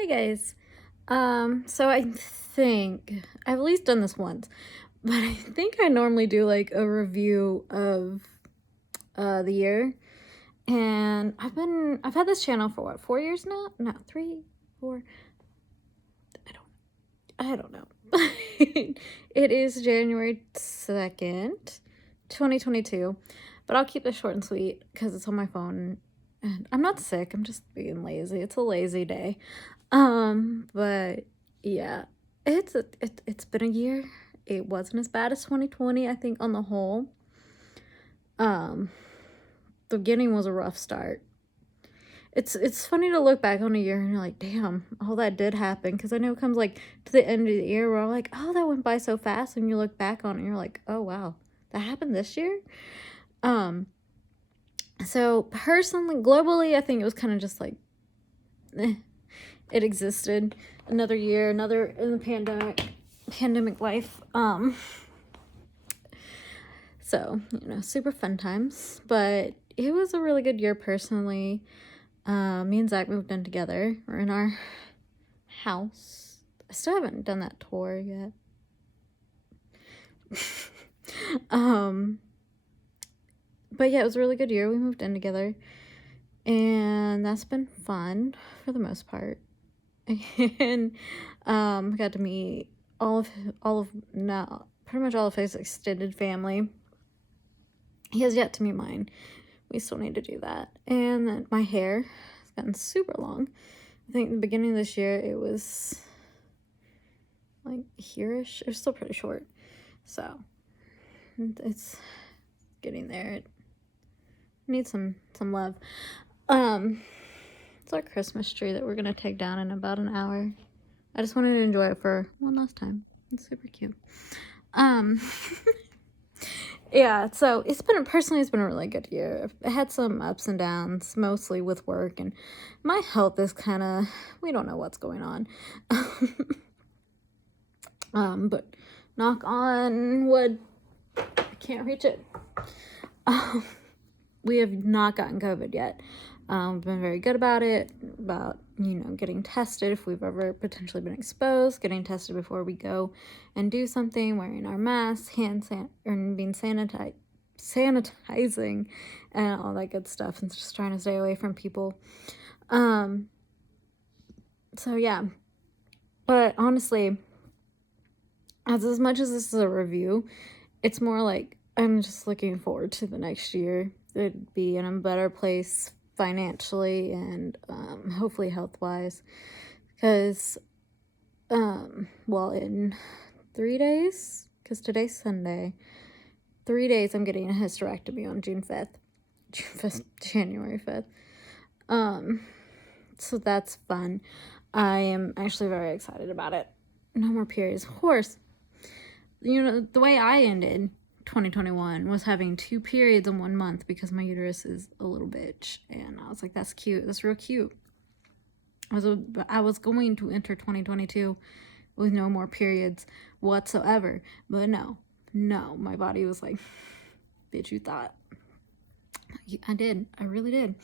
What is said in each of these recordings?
Hey guys. So I think I've at least done this once, but I think I normally do like a review of the year. And I've had this channel for what, 4 years now? No, 3, 4. I don't know. It is January 2nd, 2022. But I'll keep this short and sweet because it's on my phone. And I'm not sick, I'm just being lazy. It's a lazy day. But yeah, it's been a year. It wasn't as bad as 2020, I think, on the whole. The beginning was a rough start. It's funny to look back on a year and you're like, damn, all that did happen. Because I know it comes like to the end of the year where I'm like, oh, that went by so fast. And you look back on it and you're like, oh wow, that happened this year. So personally, globally, I think it was kind of just like, it existed. Another year, another in the pandemic life. So, super fun times. But it was a really good year personally. Me and Zach moved in together. We're in our house. I still haven't done that tour yet. But yeah, it was a really good year. We moved in together. And that's been fun for the most part. And got to meet pretty much all of his extended family. He has yet to meet mine. We still need to do that. And then my hair has gotten super long. I think in the beginning of this year it was like here-ish. It's still pretty short. So it's getting there. It needs some love. It's our Christmas tree that we're gonna take down in about an hour. I just wanted to enjoy it for one last time. It's super cute. Yeah, so it's been a really good year. I had some ups and downs, mostly with work, and my health is kind of, we don't know what's going on. But knock on wood, I can't reach it. We have not gotten COVID yet. We've been very good about it, about, getting tested if we've ever potentially been exposed, getting tested before we go and do something, wearing our masks, and being sanitizing and all that good stuff, and just trying to stay away from people. So yeah, but honestly, as much as this is a review, it's more like I'm just looking forward to the next year. It'd be in a better place financially and hopefully health-wise, because in 3 days, because today's Sunday, 3 days I'm getting a hysterectomy on January 5th. So that's fun. I am actually very excited about it. No more periods. Of course, the way I ended 2021 was having 2 periods in 1 month because my uterus is a little bitch. And I was like, that's cute. That's real cute. I was going to enter 2022 with no more periods whatsoever. But no, my body was like, bitch, you thought. I did. I really did.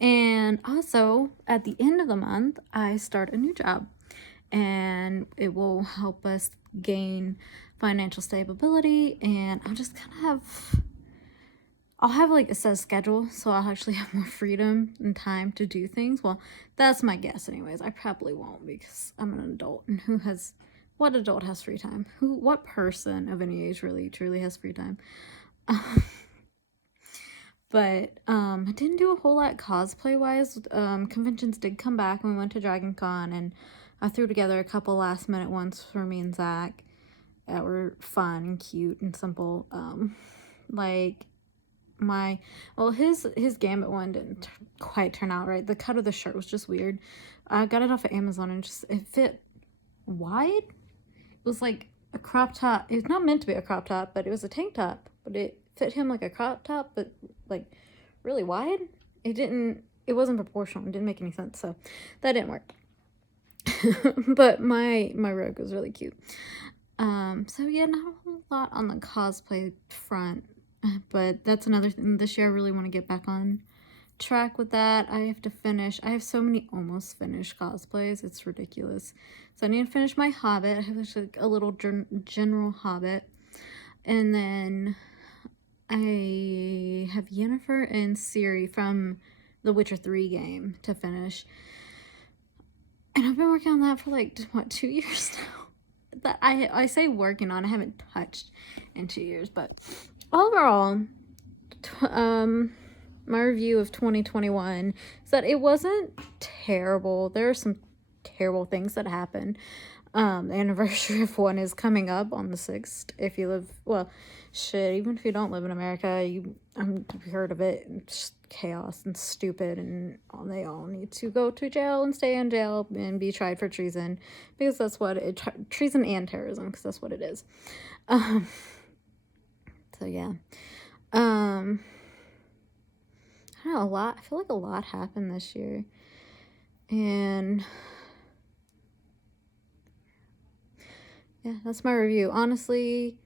And also, at the end of the month, I start a new job. And it will help us gain financial stability, and I'll just kind of I'll have like a set schedule, so I'll actually have more freedom and time to do things. Well, that's my guess anyways. I probably won't, because I'm an adult, and what adult has free time? What person of any age really truly has free time? But I didn't do a whole lot cosplay wise. Conventions did come back, and we went to Dragon Con, and I threw together a couple last minute ones for me and Zach that were fun and cute and simple. His Gambit one didn't quite turn out right. The cut of the shirt was just weird. I got it off of Amazon, and it fit wide. It was like a crop top. It's not meant to be a crop top, but it was a tank top, but it fit him like a crop top, but like really wide. It wasn't proportional. It didn't make any sense, so that didn't work. But my rogue was really cute. So yeah, not a whole lot on the cosplay front, but that's another thing. This year I really want to get back on track with that. I have to finish. I have so many almost finished cosplays. It's ridiculous. So I need to finish my Hobbit. I have like a little general Hobbit. And then I have Yennefer and Ciri from the Witcher 3 game to finish. And I've been working on that for like, what, 2 years now? That I say working on, I haven't touched in 2 years. But overall, my review of 2021 is that it wasn't terrible. There are some terrible things that happened. The anniversary of one is coming up on the 6th. If you live, well, shit, even if you don't live in America, you've heard of it. It's just chaos and stupid, and they all need to go to jail and stay in jail and be tried for treason, because that's what treason and terrorism, because that's what it is. So yeah. I don't know, I feel like a lot happened this year. And yeah, that's my review. Honestly,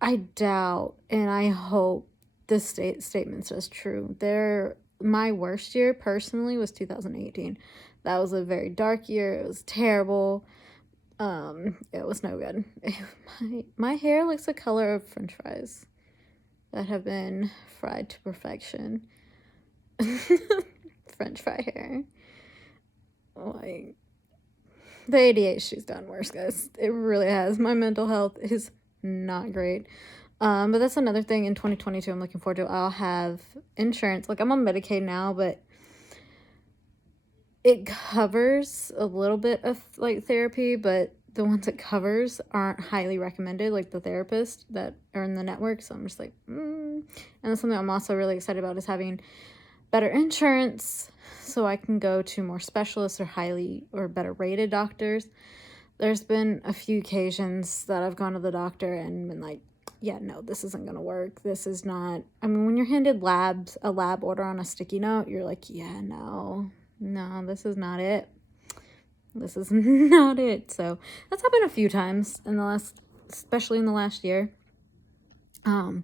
I doubt and I hope this statement says true. My worst year personally was 2018. That was a very dark year. It was terrible. It was no good. My hair looks the color of French fries that have been fried to perfection. French fry hair. Like, the ADHD's done worse, guys. It really has. My mental health is not great. But that's another thing in 2022 I'm looking forward to. I'll have insurance. Like, I'm on Medicaid now, but it covers a little bit of, like, therapy, but the ones it covers aren't highly recommended, like the therapists that are in the network. So I'm just like, And that's something I'm also really excited about, is having better insurance so I can go to more specialists or better rated doctors. There's been a few occasions that I've gone to the doctor and been like, yeah, no, this isn't going to work. This is not, I mean, when you're handed a lab order on a sticky note, you're like, yeah, no, this is not it. This is not it. So that's happened a few times especially in the last year. So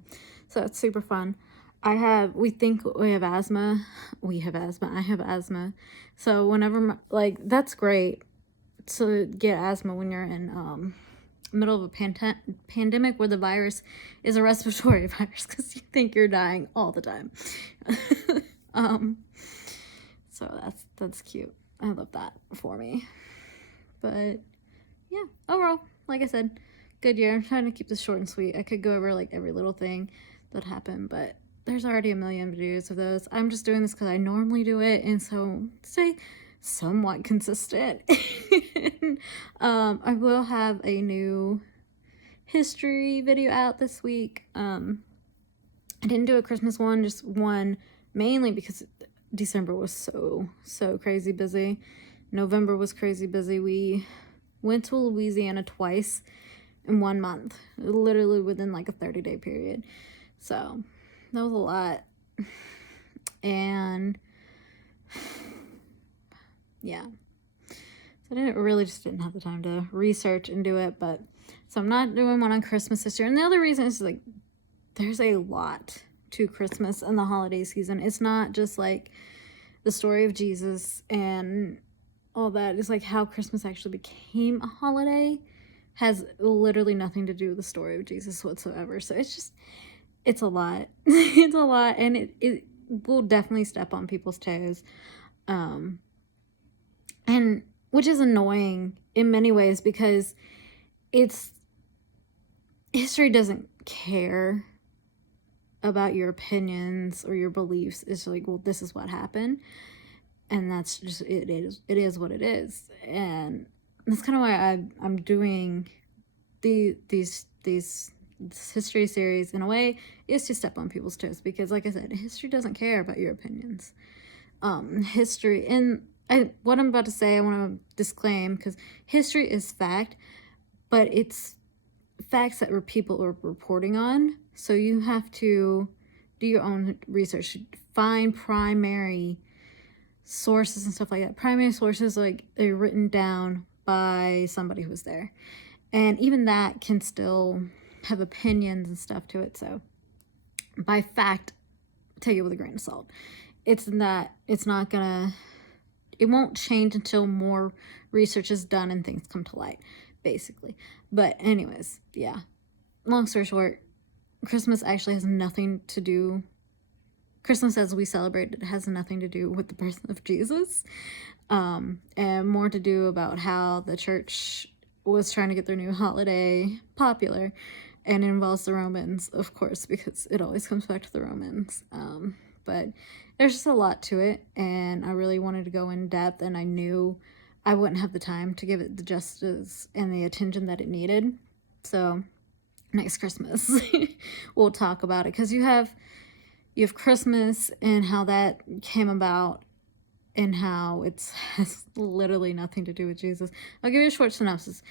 it's super fun. We think we have asthma. I have asthma. So whenever, that's great to get asthma when you're in, middle of a pandemic where the virus is a respiratory virus, because you think you're dying all the time. So that's cute. I love that for me. But yeah, overall, like I said, good year. I'm trying to keep this short and sweet. I could go over like every little thing that happened, but there's already a million videos of those. I'm just doing this because I normally do it, and so stay somewhat consistent. I will have a new history video out this week. I didn't do a Christmas one, just one, mainly because December was so crazy busy. November was crazy busy. We went to Louisiana twice in 1 month, literally within like a 30-day period. So that was a lot. And yeah, so I just didn't have the time to research and do it. But so I'm not doing one on Christmas this year. And the other reason is, like, there's a lot to Christmas and the holiday season. It's not just like the story of Jesus and all that. It's like how Christmas actually became a holiday has literally nothing to do with the story of Jesus whatsoever. So it's a lot. It's a lot, and it will definitely step on people's toes. And which is annoying in many ways, because history doesn't care about your opinions or your beliefs. It's like, well, this is what happened, and that's just it is what it is. And that's kind of why I'm doing these history series, in a way, is to step on people's toes, because like I said, history doesn't care about your opinions. History, and what I'm about to say, I want to disclaim, because history is fact, but it's facts that people are reporting on. So you have to do your own research, find primary sources and stuff like that. Primary sources, like, they're written down by somebody who was there, and even that can still have opinions and stuff to it. So by fact, take it with a grain of salt. It won't change until more research is done and things come to light, basically. But anyways, yeah. Long story short, Christmas actually has nothing to do, Christmas as we celebrate it has nothing to do with the person of Jesus, and more to do about how the church was trying to get their new holiday popular, and it involves the Romans, of course, because it always comes back to the Romans. But there's just a lot to it, and I really wanted to go in depth, and I knew I wouldn't have the time to give it the justice and the attention that it needed. So next Christmas we'll talk about it, because you have Christmas and how that came about and how it has literally nothing to do with Jesus. I'll give you a short synopsis.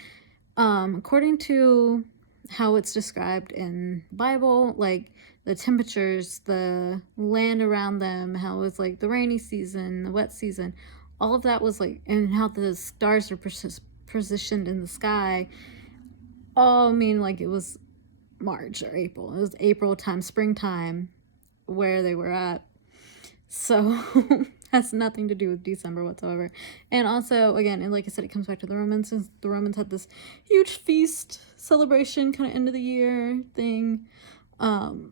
According to how it's described in the Bible, like the temperatures, the land around them, how it was like the rainy season, the wet season, all of that was like, and how the stars are positioned in the sky, all mean like it was March or April. It was April time, springtime, where they were at. So has nothing to do with December whatsoever. And also, again, and like I said, it comes back to the Romans, since the Romans had this huge feast celebration kind of end of the year thing that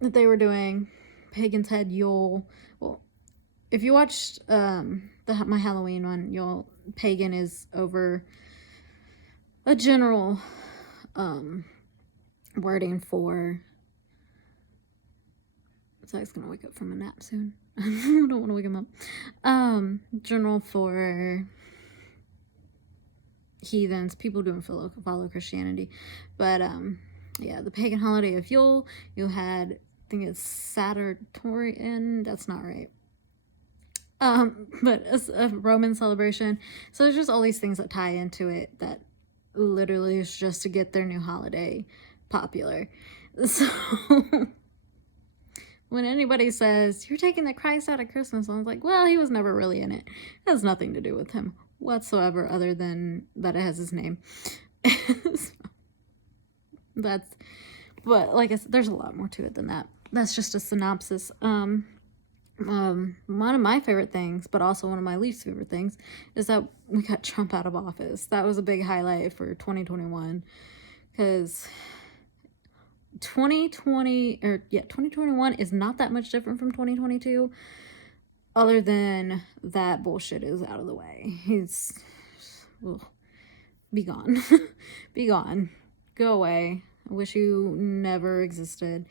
they were doing. Pagans had Yule. Well, if you watched my Halloween one, Pagan is over a general wording for, Zach's gonna wake up from a nap soon. I don't want to wake him up. General for heathens, people doing follow Christianity. But yeah, the pagan holiday of Yule, you had, I think it's Saturnalia, that's not right. But it's a Roman celebration. So there's just all these things that tie into it that literally is just to get their new holiday popular. So when anybody says, you're taking the Christ out of Christmas, I was like, well, he was never really in it. It has nothing to do with him whatsoever, other than that it has his name. But like I said, there's a lot more to it than that. That's just a synopsis. One of my favorite things, but also one of my least favorite things, is that we got Trump out of office. That was a big highlight for 2021, because 2021 is not that much different from 2022, other than that bullshit is out of the way. He's be gone. Be gone. Go away. I wish you never existed.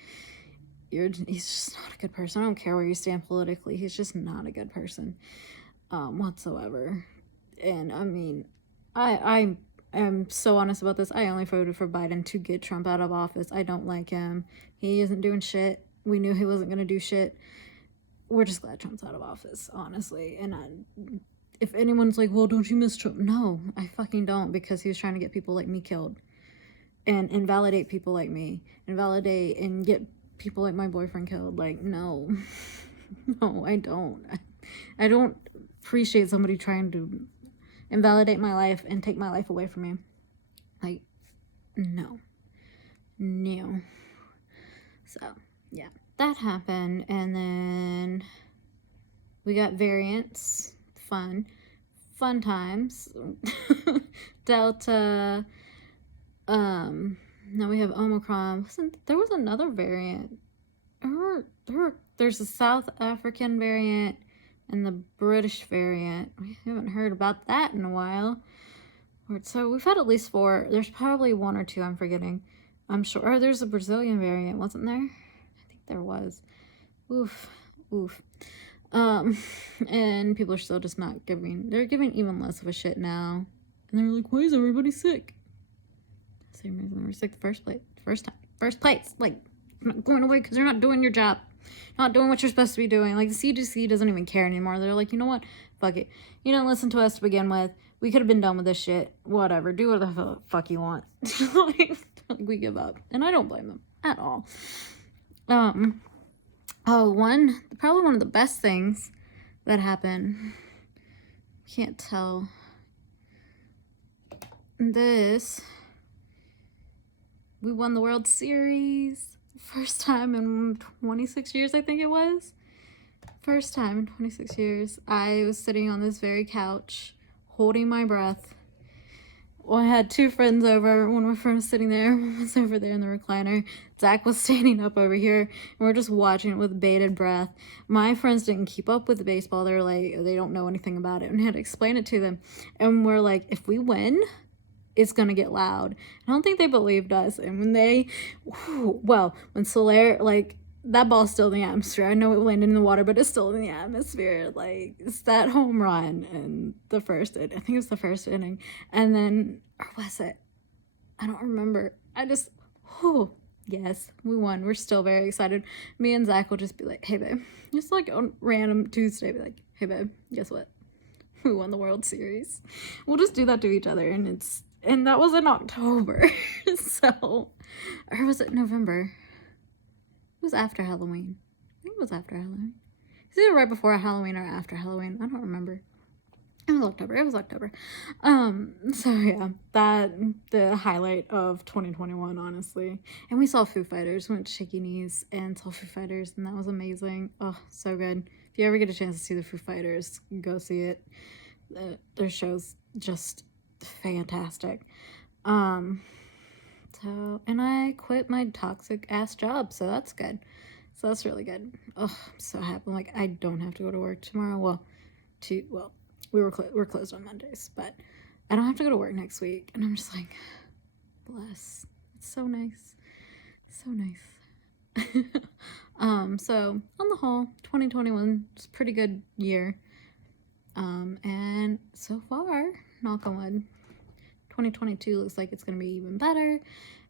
He's just not a good person. I don't care where you stand politically. He's just not a good person whatsoever. And I mean, I am so honest about this. I only voted for Biden to get Trump out of office. I don't like him. He isn't doing shit. We knew he wasn't going to do shit. We're just glad Trump's out of office, honestly. And if anyone's like, well, don't you miss Trump? No, I fucking don't, because he was trying to get people like me killed. And invalidate people like me. Invalidate and get people like my boyfriend killed. Like, no. No, I don't. I don't appreciate somebody trying to invalidate my life and take my life away from me. Like, no. So, yeah, that happened. And then we got variants. Fun times. Delta. Now we have Omicron. There was another variant. There's a South African variant and the British variant. We haven't heard about that in a while. So we've had at least 4. There's probably 1 or 2 I'm forgetting. I'm sure. Or there's a Brazilian variant, wasn't there? I think there was. Oof. And people are still just not giving. They're giving even less of a shit now. And they're like, why is everybody sick? Same reason they were sick the first place. Like, not going away because you're not doing your job. Not doing what you're supposed to be doing. Like, the CDC doesn't even care anymore. They're like, you know what? Fuck it. You didn't listen to us to begin with. We could have been done with this shit. Whatever. Do what the fuck you want. Like, we give up. And I don't blame them at all. Probably one of the best things that happened. Can't tell. We won the World Series. first time in 26 years, I think it was. First time in 26 years, I was sitting on this very couch, holding my breath. Well, I had two friends over. One of my friends was sitting there, one was over there in the recliner. Zach was standing up over here, and we're just watching it with bated breath. My friends didn't keep up with the baseball. They're like, they don't know anything about it, and I had to explain it to them. And we're like, if we win, it's gonna get loud. I don't think they believed us. And when they, when Soler, like, that ball's still in the atmosphere. I know it landed in the water, but it's still in the atmosphere. Like, it's that home run in the first, I think it was the first inning. And then, or was it? I don't remember. Yes, we won. We're still very excited. Me and Zach will just be like, hey, babe. Just like on random Tuesday, be like, hey, babe, guess what? We won the World Series. We'll just do that to each other. And that was in October. So, or was it November? It was after Halloween. I think it was after Halloween. It's either right before Halloween or after Halloween. I don't remember. It was October. So yeah, that the highlight of 2021, honestly. And we saw Foo Fighters. We went to Shaky Knees and saw Foo Fighters, and that was amazing. Oh, so good. If you ever get a chance to see the Foo Fighters, go see it. Their show's just fantastic. And I quit my toxic ass job, so that's good. So that's really good. Oh, I'm so happy. Like, I don't have to go to work tomorrow. We're closed on Mondays, but I don't have to go to work next week. And I'm just like, bless. It's so nice. So nice. So on the whole, 2021 was a pretty good year. And so far, knock on wood, 2022 looks like it's gonna be even better,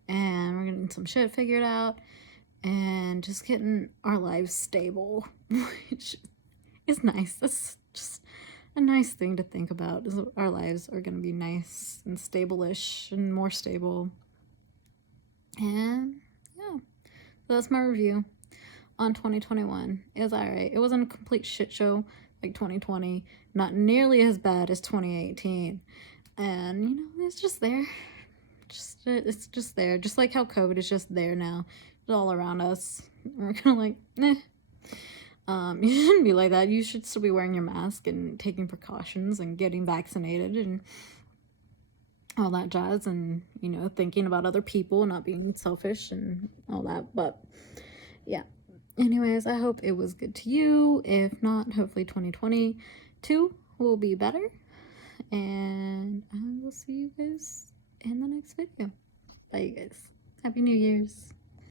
and we're getting some shit figured out and just getting our lives stable, which is nice. That's just a nice thing to think about, is our lives are gonna be nice and stable-ish and more stable. And yeah, so that's my review on 2021. It was alright. It wasn't a complete shit show like 2020, not nearly as bad as 2018. And, you know, it's just there. It's just there. Just like how COVID is just there now. It's all around us. We're kind of like, you shouldn't be like that. You should still be wearing your mask and taking precautions and getting vaccinated and all that jazz, and, you know, thinking about other people, not being selfish and all that. But, yeah. Anyways, I hope it was good to you. If not, hopefully 2022 will be better. And I will see you guys in the next video. Bye, you guys. Happy New Year's.